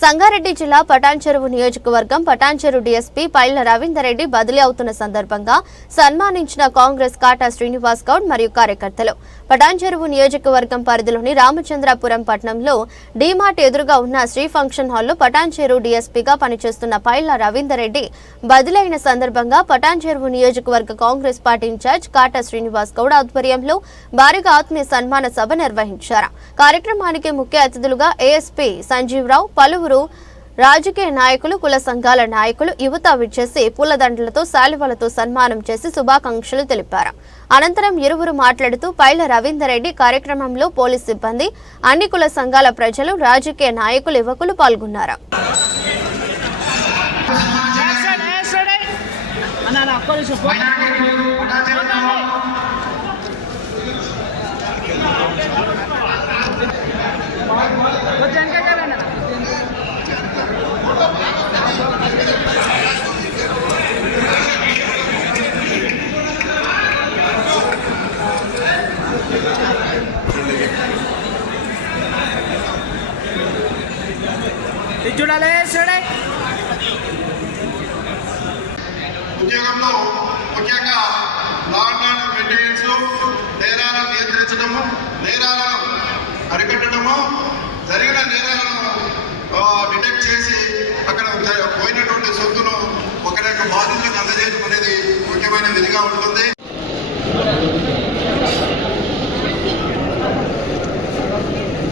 సంగారెడ్డి జిల్లా పటాన్చెరువు నియోజకవర్గం పటాన్చెరు డీఎస్పీ పైల రవీందర్రెడ్డి బదిలీ అవుతున్న సందర్భంగా సన్మానించిన కాంగ్రెస్ కాటా శ్రీనివాస్ గౌడ్ మరియు కార్యకర్తలు. పటాన్చెరువు నియోజకవర్గం పరిధిలోని రామచంద్రాపురం పట్టణంలో డీమార్ట్ ఎదురుగా ఉన్న శ్రీ ఫంక్షన్ హాల్లో పటాన్చెరు డీఎస్పీగా పనిచేస్తున్న పైల రవీందర్రెడ్డి బదిలైన బదిలీ అయిన సందర్భంగా పటాన్చెరువు నియోజకవర్గ Congress party incharge Kata Srinivas Goud ఆధ్వర్యంలో భారీగా ఆత్మీయ సన్మాన సభ నిర్వహించారు. కార్యక్రమానికి ముఖ్య అతిథులుగా ఏఎస్పీ సంజీవరావు పలువురు రాజకీయ నాయకులు కుల సంఘాల నాయకులు యువత విచ్చేసి పూలదండలతో శాలువలతో సన్మానం చేసి శుభాకాంక్షలు తెలిపారు. అనంతరం ఇరువురు మాట్లాడుతూ పైల రవీందర్ రెడ్డి కార్యక్రమంలో పోలీస్ సిబ్బంది అన్ని కుల సంఘాల ప్రజలు రాజకీయ నాయకులు యువకులు పాల్గొన్నారు. అన్న ఇది చూడాలి చూడే ఉద్యోగంలో ముఖ్యంగా లా అండ్ మెయింటెనెన్స్ నేరాలను నియంత్రించడము నేరాలను అరికట్టడము జరిగిన నేరాలను డిటెక్ట్ చేసి అక్కడ పోయినటువంటి సొత్తును ఒకరి యొక్క బాధితులకు అందజేయడం అనేది ముఖ్యమైన విధిగా ఉంటుంది.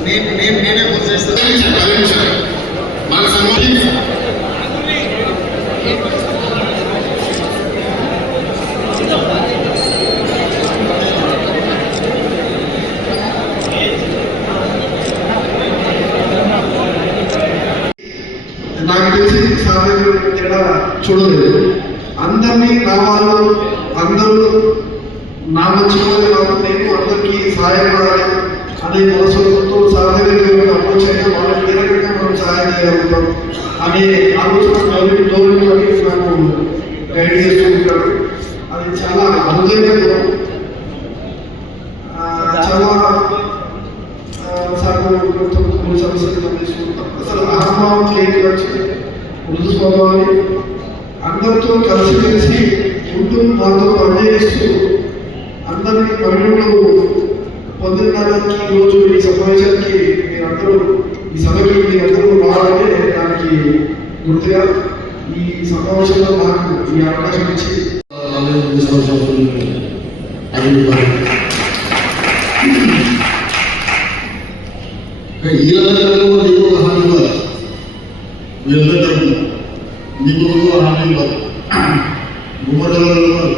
నేను నేను నేనే పూర్తి చేస్తాను పది నిమిషాలు మన సమాజం నాకు తెలిసి సామాన్యులు తేడా చూడలేదు. అందరినీ నామాలు అందరూ నా మంచి కాబట్టి నేను అందరికీ సహాయపడాలి అనే మనసుతో సాధారణంగా అప్రోచ్ అయినా వాళ్ళకి ఏ రకంగా మనం సహాయం చేయగలుగుతాం. అనే ఆలోచన ధోరణి ధోరణిలోకి నాకు గైడ్ చేస్తూ ఉంటాడు. అది చాలా అరుదైన చాలా సాధారణ సమస్యలు తీసుకుంటాం. అసలు అహంభావం చేయడం మృదు స్వభావాన్ని అందరితో కలిసిమెలిసి ఉంటూ మాతో పనిచేస్తూ అందరినీ పరిణులు పొందడానికి ఈరోజు ఈ సమావేశానికి మీరందరూ ఈ సభకి మీరందరూ రావాలంటే దానికి గుర్తుగా ఈ సమావేశంలో నాకు ఈ అవకాశం ఇచ్చి ఈ నీకు ఒక హామీ ఇవ్వాలి వీళ్ళందరూ తరపున నీకు ఒక హామీ ఇవ్వాలి గుమ్మడి ఉన్నారు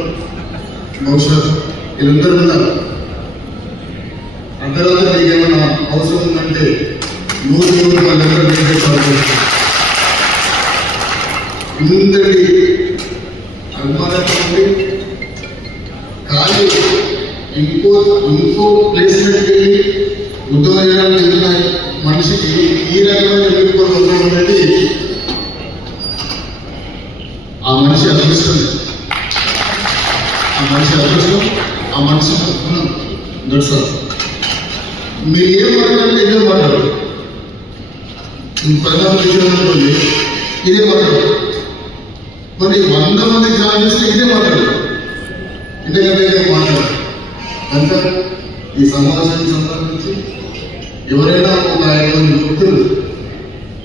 బహుశా వీళ్ళందరూ ఉన్నారు అర్ధరాత్రి మీకు ఏమైనా అవసరం ఉందంటే నూరు నూరు వాళ్ళందరూ నిర్దేశాలు ఇందరి అభిమానంతో కానీ ఇంకో ఇంకో ప్లేస్మెంట్కి వెళ్ళి ఉద్యోగాలు మనిషికి ఈ రకమైన ఎదుర్కొని ఉండడం అనేది ఆ మనిషి అదృష్టం ఆ మనిషి అదృష్టం ఆ మనిషి గుణం దట్స్ మీరు ఏం మాట్లాడితే ఇదే మాట్లాడరు ఈ ప్రధాన ఇదే మాట్లాడరు మరి వంద మంది జాయిన్ చేస్తే ఇదే మాట్లాడరు ఎందుకంటే ఇదే మాట్లాడరు కనుక ఈ సమాజానికి సంబంధించి ఎవరైనా ఒక ఐదు మంది వ్యక్తులు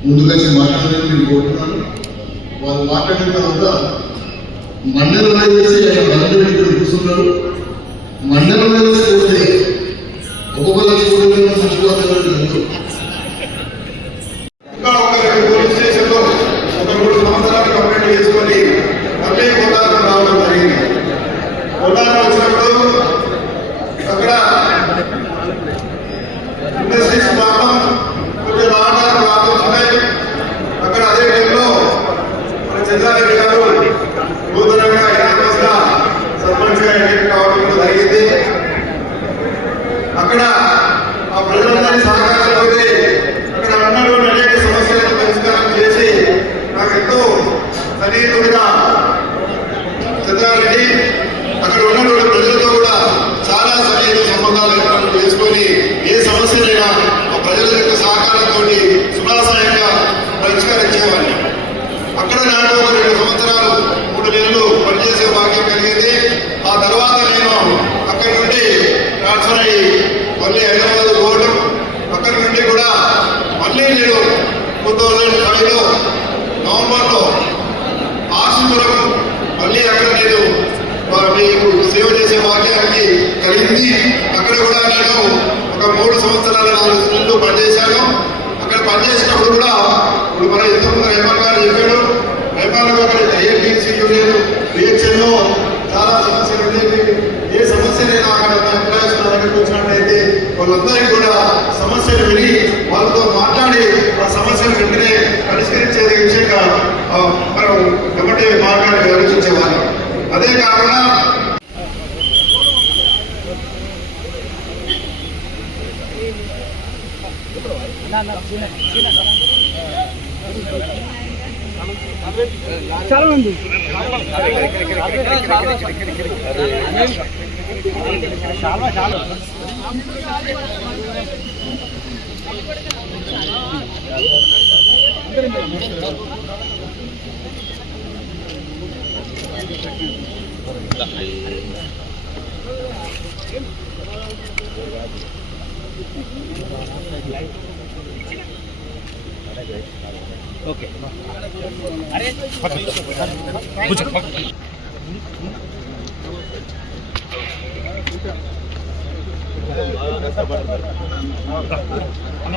ముందుగా మాట్లాడాలని నేను కోరుతున్నాను వాళ్ళు మాట్లాడిన తర్వాత మండలంలో వేసి ఆయన రంగులు ఇక్కడ కూర్చున్నారు. మండలంలో వేసి పోతే ఒక్కొక్క లక్ష కోట్ల సంస్కృతి ఒక రెండు పోలీస్ స్టేషన్లో ఒక మూడు సంవత్సరాలు కంప్లైంట్ చేసుకొని మళ్ళీ కోటాలకు రావడం జరిగింది కోటాలకు వచ్చినప్పుడు అక్కడ ఇండస్ట్రీస్ ప్రాబ్లం కొంచెం రావడానికి ప్రాబ్లమ్స్ ఉన్నాయి అక్కడ అదే టైంలో మన చంద్రారెడ్డి గారు నూతనంగా ఎన్నికగా సర్పంచ్గా ఎన్నిక కావడం కూడా జరిగింది అక్కడ ఆ ప్రజలందరి సహకారంతో అక్కడ ఉన్నటువంటి అనేక సమస్యలను పరిష్కారం చేసి నాకు ఎంతో సన్నిహితుడిగా చంద్రారెడ్డి అక్కడ ఉన్నటువంటి ప్రజలతో కూడా చాలా సన్నిహిత సంబంధాలు ఏర్పాటు చేసుకొని ఏ సమస్యలైనా ఆ ప్రజల యొక్క సహకారంతో సునాసాయంగా మరి నేను టూ థౌజండ్ ఫైవ్లో నవంబర్లో ఆశీపురం మళ్ళీ అక్కడ నేను వా- మీకు సేవ చేసే భాగ్యానికి కలిగింది. అక్కడ కూడా నేను ఒక మూడు సంవత్సరాల నాలుగు నెలలు పనిచేశాను. అక్కడ పనిచేసినప్పుడు కూడా ఇప్పుడు మన ఇంతకుముందు రేమల్ గారు చెప్పాడు. రేమల్ గారు అక్కడ ఏపీసీ యూనియన్ రియాక్షన్ చాలా సమస్యలు ఉండేవి. ఏ సమస్యనైనా అక్కడ ఎంప్లాయీస్ నా దగ్గరకు వచ్చినట్లయితే వాళ్ళందరికీ కూడా సమస్యలు విని వాళ్ళతో మాట్లాడి ఆ సమస్యలు వెంటనే పరిష్కరించే విషయంగా మనం ఎమ్మటే మార్గాన్ని ఆలోచించేవాళ్ళం అదే కాకుండా చాలా ఉంది చాలా ఓకే. అన్న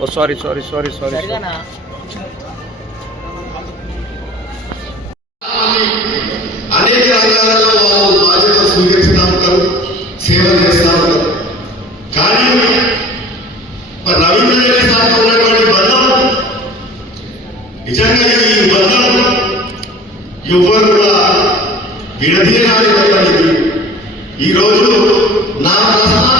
ఓ సారీ సారీ సారీ సారీ అనేక రంగాలలో వాళ్ళు బాధ్యత స్వీకరిస్తూ ఉంటారు సేవ మరి రవీంద్ర ఉన్నటువంటి బంధం. నిజంగా ఈ బంధం ఎవ్వరు కూడా విడదీయడానికి ఈ రోజు నా ప్రస్థానంలో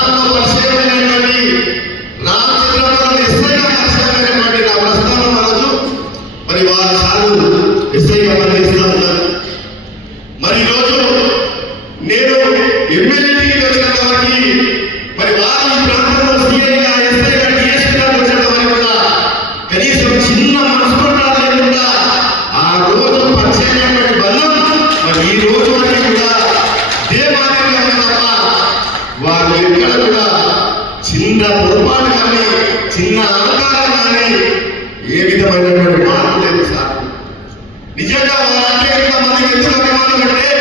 ಹೆಚ್ಚಿನ ಪ್ರಮಾಣದಲ್ಲಿ